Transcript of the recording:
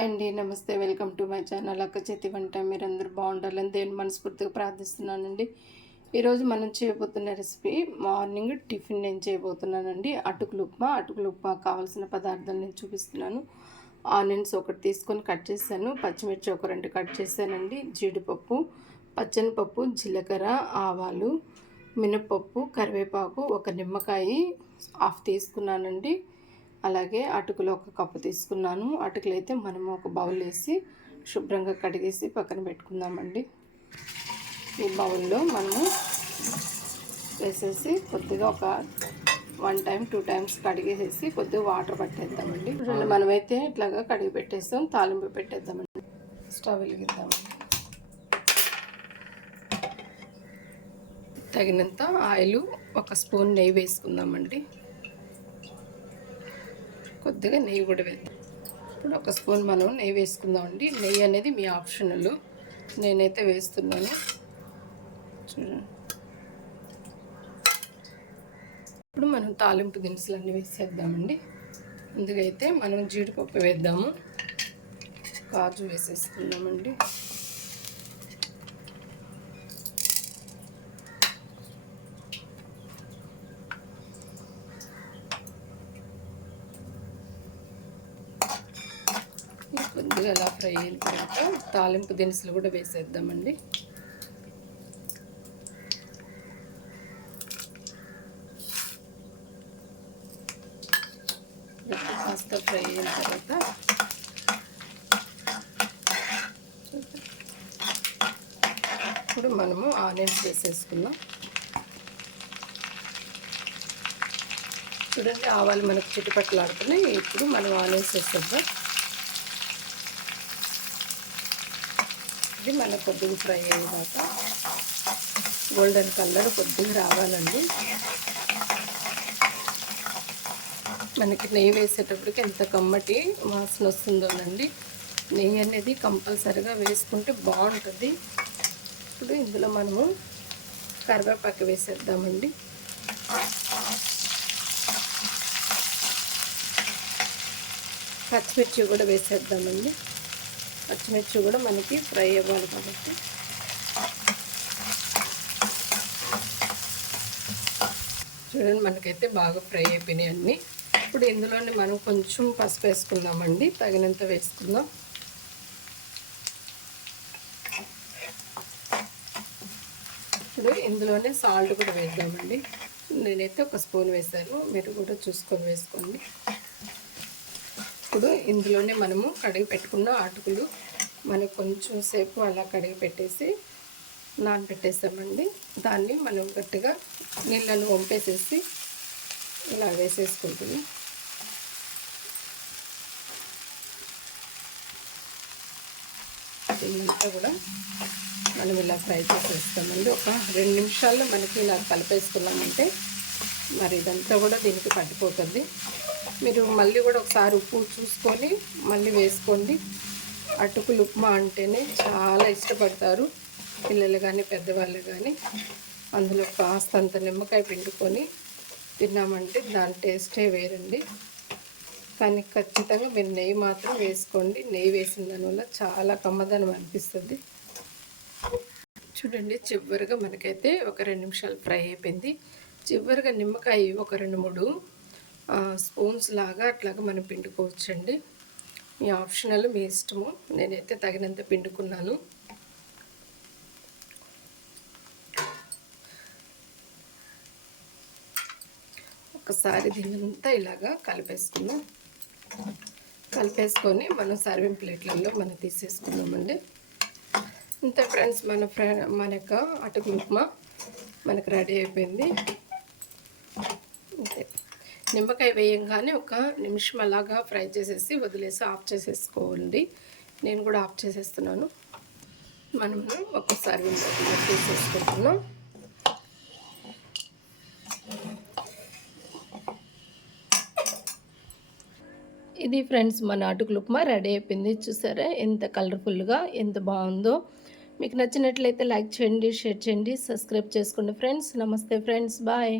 అండి నమస్తే, welcome to my channel అక్క చేతి వంట. మీరందరూ బాగుండాలని దేవుని మనస్ఫూర్తిగా ప్రార్థిస్తున్నానండి. ఈరోజు మనం చేయబోతున్న రెసిపీ మార్నింగ్ టిఫిన్ నేను చేయబోతున్నానండి. అటుకులు ఉప్మా కావాల్సిన పదార్థాలు నేను చూపిస్తున్నాను. ఆనియన్స్ ఒకటి తీసుకొని కట్ చేశాను, పచ్చిమిర్చి ఒక 2 కట్ చేశానండి, జీడిపప్పు, పచ్చనిపప్పు, జీలకర్ర, ఆవాలు, మినపప్పు, కరివేపాకు, ఒక నిమ్మకాయ హాఫ్ తీసుకున్నానండి. అలాగే అటుకులు ఒక కప్పు తీసుకున్నాను. అటుకులు అయితే మనము ఒక బౌల్ వేసి శుభ్రంగా కడిగేసి పక్కన పెట్టుకుందామండి. ఈ బౌల్లో మనము వేసేసి కొద్దిగా ఒక 1 టైం 2 టైమ్స్ కడిగేసేసి కొద్దిగా వాటర్ పట్టేద్దామండి. చూడండి, మనమైతే ఇట్లాగా కడిగి పెట్టేస్తాం, తాలింపు పెట్టేద్దామండి. స్టవ్ వెలిగిద్దామండి. తగినంత ఆయిల్, 1 స్పూన్ నెయ్యి వేసుకుందామండి. కొద్దిగా నెయ్యి కూడా వేద్దాం. ఇప్పుడు 1 స్పూన్ మనం నెయ్యి వేసుకుందామండి. నెయ్యి అనేది మీ ఆప్షనల్, నేనైతే వేస్తున్నాను. చూడండి, ఇప్పుడు మనం తాలింపు దినుసులు అన్నీ వేసేద్దామండి. ముందుగైతే మనం జీడిపప్పు వేద్దాము, కాజు వేసేసుకుందామండి. కొద్దిగా అలా ఫ్రై అయిన తర్వాత తాలింపు దినుసులు కూడా వేసేద్దామండి. కాస్త ఫ్రై అయిన తర్వాత ఇప్పుడు మనము ఆనియన్స్ వేసేసుకుందాం. చూడండి, ఆవాలు మనకు చిట్టుపట్లాడుతున్నాయి. ఇప్పుడు మనం ఆనియన్స్ వేసేద్దాం. ఇది మనకు కొద్దిగా ఫ్రై అయ్యేదాకా గోల్డెన్ కలర్ కొద్దిగా రావాలండి. మనకి నెయ్యి వేసేటప్పటికి ఎంత కమ్మటి వాసన వస్తుందోనండి. నెయ్యి అనేది కంపల్సరిగా వేసుకుంటే బాగుంటుంది. ఇప్పుడు ఇందులో మనము కరివేపాకు వేసేద్దామండి. పచ్చిమిర్చి కూడా వేసేద్దామండి. పచ్చిమిర్చి కూడా మనకి ఫ్రై అవ్వాలి కాబట్టి చూడండి, మనకైతే బాగా ఫ్రై అయిపోయినాయి అన్నీ. ఇప్పుడు ఇందులోనే మనం కొంచెం పసుపు వేసుకుందామండి, తగినంత వేసుకుందాం. ఇప్పుడు ఇందులోనే సాల్ట్ కూడా వేద్దామండి. నేనైతే 1 స్పూన్ వేసాను, మీరు కూడా చూసుకొని వేసుకోండి. ఇప్పుడు ఇందులోనే మనము కడిగి పెట్టుకున్న అటుకులు మనకు కొంచెం సేపు అలా కడిగి పెట్టేసి నానబెట్టేసామండి. దాన్ని మనం గట్టిగా నీళ్ళను వంపేసేసి ఇలా వేసేసుకుంటుంది. దీన్నంతా కూడా మనం ఇలా ఫ్రై చేసేస్తామండి. ఒక 2 నిమిషాల్లో మనకి ఇలా కలిపేసుకున్నామంటే మరి ఇదంతా కూడా దీనికి పట్టిపోతుంది. మీరు మళ్ళీ కూడా ఒకసారి ఉప్పు చూసుకొని మళ్ళీ వేసుకోండి. అటుకులు ఉప్మా అంటేనే చాలా ఇష్టపడతారు పిల్లలు కానీ పెద్దవాళ్ళు కానీ. అందులో కాస్తంత నిమ్మకాయ పిండుకొని తిన్నామంటే దాని టేస్టే వేరండి. కానీ ఖచ్చితంగా మీరు నెయ్యి మాత్రం వేసుకోండి. నెయ్యి వేసిన దానివల్ల చాలా కమ్మదనం అనిపిస్తుంది. చూడండి, చివరిగా మనకైతే ఒక 2 నిమిషాలు ఫ్రై అయిపోయింది. చివరిగా నిమ్మకాయ ఒక 2-3 స్పూన్స్ లాగా అట్లాగా మనం పిండుకోవచ్చండి. మీ ఆప్షనల్, మీ ఇష్టము. నేనైతే తగినంత పిండుకున్నాను. ఒకసారి దీనంతా ఇలాగా కలిపేసుకుందాం. కలిపేసుకొని మనం సర్వింగ్ ప్లేట్లలో మనం తీసేసుకుందామండి. ఇంత ఫ్రెండ్స్, మన యొక్క అటుకులు ఉప్మా మనకు రెడీ అయిపోయింది. అంతే, నిమ్మకాయ వేయంగానే 1 నిమిషం అలాగా ఫ్రై చేసేసి వదిలేసి ఆఫ్ చేసేసుకోండి. నేను కూడా ఆఫ్ చేసేస్తున్నాను. మనము ఒక్కసారి తీసేసుకుంటున్నాం. ఇది ఫ్రెండ్స్, మన అటుకులు ఉప్మా రెడీ అయిపోయింది. చూసారా ఎంత కలర్ఫుల్గా, ఎంత బాగుందో. మీకు నచ్చినట్లయితే లైక్ చేయండి, షేర్ చేయండి, సబ్స్క్రైబ్ చేసుకోండి ఫ్రెండ్స్. నమస్తే ఫ్రెండ్స్, బాయ్.